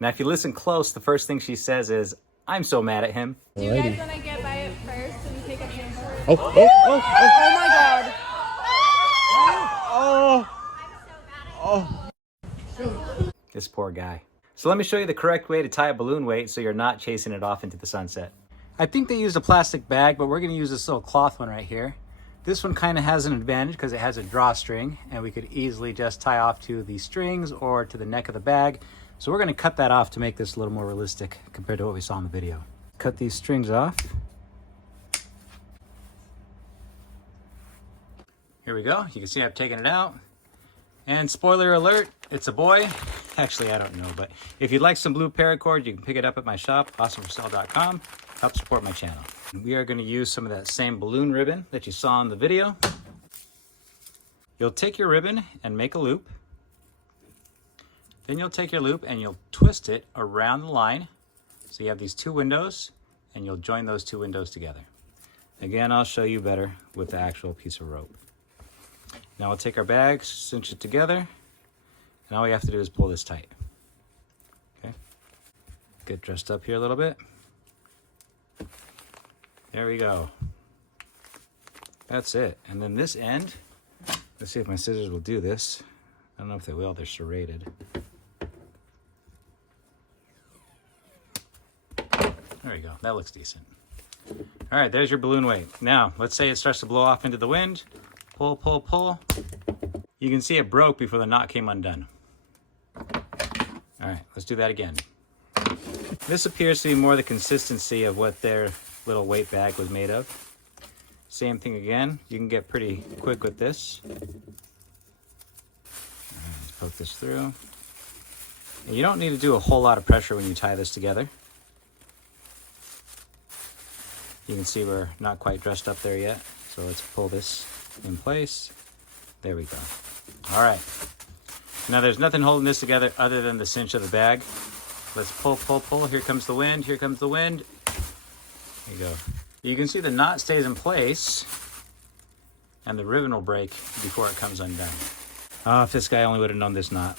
Now, if you listen close, the first thing she says is, "I'm so mad at him." Do you guys want to get by it first and we take a picture? Oh, oh, oh, oh, Oh my god. This poor guy. So let me show you the correct way to tie a balloon weight so you're not chasing it off into the sunset. I think they used a plastic bag, but we're going to use this little cloth one right here. This one kind of has an advantage because it has a drawstring, and we could easily just tie off to the strings or to the neck of the bag. So we're going to cut that off to make this a little more realistic compared to what we saw in the video. Cut these strings off. Here we go. You can see I've taken it out. And spoiler alert, it's a boy. Actually, I don't know, but if you'd like some blue paracord, you can pick it up at my shop, awesomeforsale.com. Help support my channel. We are going to use some of that same balloon ribbon that you saw in the video. You'll take your ribbon and make a loop. Then you'll take your loop and you'll twist it around the line. So you have these two windows and you'll join those two windows together. Again, I'll show you better with the actual piece of rope. Now we'll take our bag, cinch it together, and all we have to do is pull this tight. Okay. Get dressed up here a little bit. There we go. That's it. And then this end, let's see if my scissors will do this. I don't know if they will, they're serrated. There we go, that looks decent. All right, there's your balloon weight. Now, let's say it starts to blow off into the wind. Pull, pull, pull. You can see it broke before the knot came undone. All right, let's do that again. This appears to be more the consistency of what their little weight bag was made of. Same thing again. You can get pretty quick with this. All right, let's poke this through. And you don't need to do a whole lot of pressure when you tie this together. You can see we're not quite dressed up there yet. So let's pull this in place. There we go. All right. Now there's nothing holding this together other than the cinch of the bag. Let's pull, pull, pull. Here comes the wind. Here comes the wind. There you go. You can see the knot stays in place and the ribbon will break before it comes undone. Oh, if this guy only would have known this knot.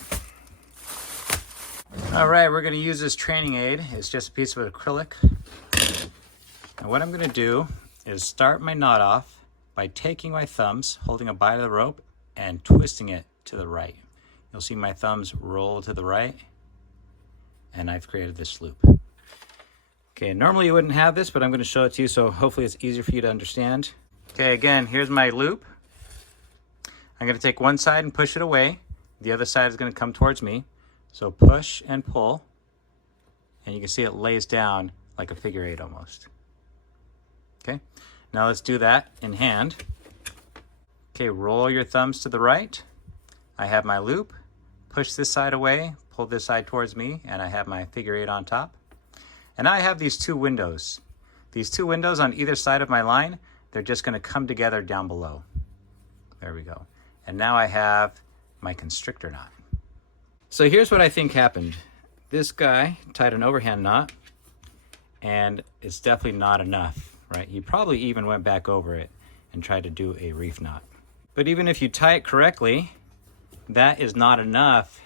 All right, we're going to use this training aid. It's just a piece of acrylic. And what I'm going to do is start my knot off by taking my thumbs, holding a bite of the rope, and twisting it to the right. You'll see my thumbs roll to the right, and I've created this loop. Okay, normally you wouldn't have this, but I'm going to show it to you, so hopefully it's easier for you to understand. Okay, again, here's my loop. I'm going to take one side and push it away. The other side is going to come towards me. So push and pull, and you can see it lays down like a figure eight almost. Okay, now let's do that in hand. Okay, roll your thumbs to the right. I have my loop. Push this side away, pull this side towards me, and I have my figure eight on top. And now I have these two windows. These two windows on either side of my line, they're just going to come together down below. There we go. And now I have my constrictor knot. So here's what I think happened. This guy tied an overhand knot, and it's definitely not enough, right? He probably even went back over it and tried to do a reef knot. But even if you tie it correctly, that is not enough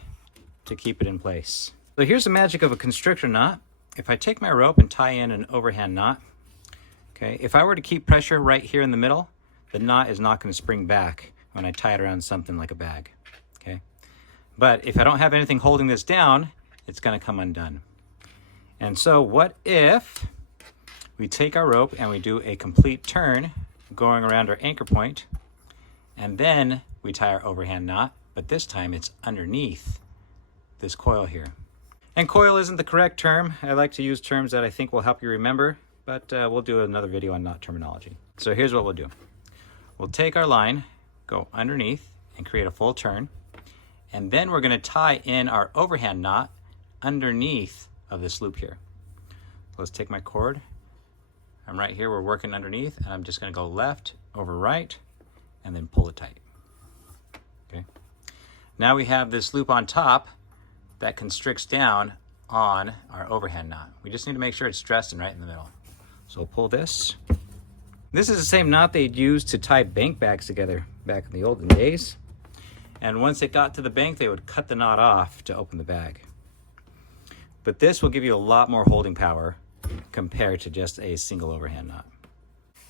to keep it in place. So here's the magic of a constrictor knot. If I take my rope and tie in an overhand knot, okay, if I were to keep pressure right here in the middle, the knot is not going to spring back when I tie it around something like a bag, okay? But if I don't have anything holding this down, it's going to come undone. And so what if we take our rope and we do a complete turn going around our anchor point, and then we tie our overhand knot, but this time it's underneath this coil here. And coil isn't the correct term. I like to use terms that I think will help you remember, but we'll do another video on knot terminology. So here's what we'll do. We'll take our line, go underneath, and create a full turn, and then we're going to tie in our overhand knot underneath of this loop here. Let's take my cord. I'm right here, we're working underneath, and I'm just going to go left over right and then pull it tight. Okay. Now we have this loop on top that constricts down on our overhand knot. We just need to make sure it's dressed and right in the middle. So we'll pull this. This is the same knot they'd use to tie bank bags together back in the olden days. And once it got to the bank, they would cut the knot off to open the bag. But this will give you a lot more holding power compared to just a single overhand knot.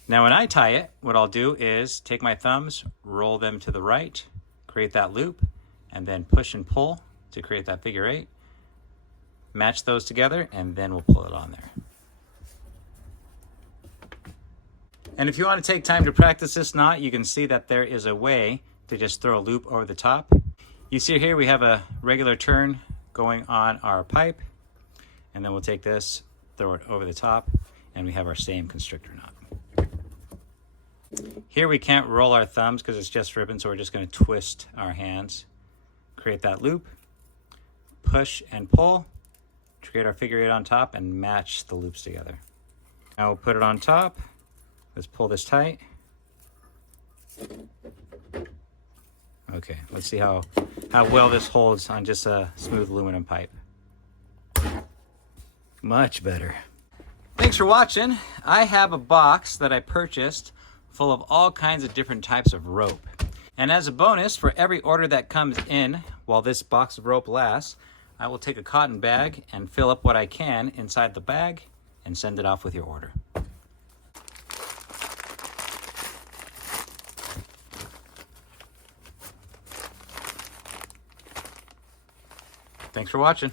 Now when I tie it, what I'll do is take my thumbs, roll them to the right, create that loop, and then push and pull to create that figure 8. Match those together, and then we'll pull it on there. And if you want to take time to practice this knot, you can see that there is a way to just throw a loop over the top. You see here we have a regular turn going on our pipe, and then we'll take this, throw it over the top, and we have our same constrictor knot. Here we can't roll our thumbs because it's just ribbon, so we're just going to twist our hands, create that loop, push and pull to create our figure 8 on top, and match the loops together. Now we'll put it on top. Let's pull this tight. Okay, let's see how well this holds on just a smooth aluminum pipe. Much better. Thanks for watching. I have a box that I purchased full of all kinds of different types of rope. And as a bonus, for every order that comes in while this box of rope lasts, I will take a cotton bag and fill up what I can inside the bag and send it off with your order. Thanks for watching.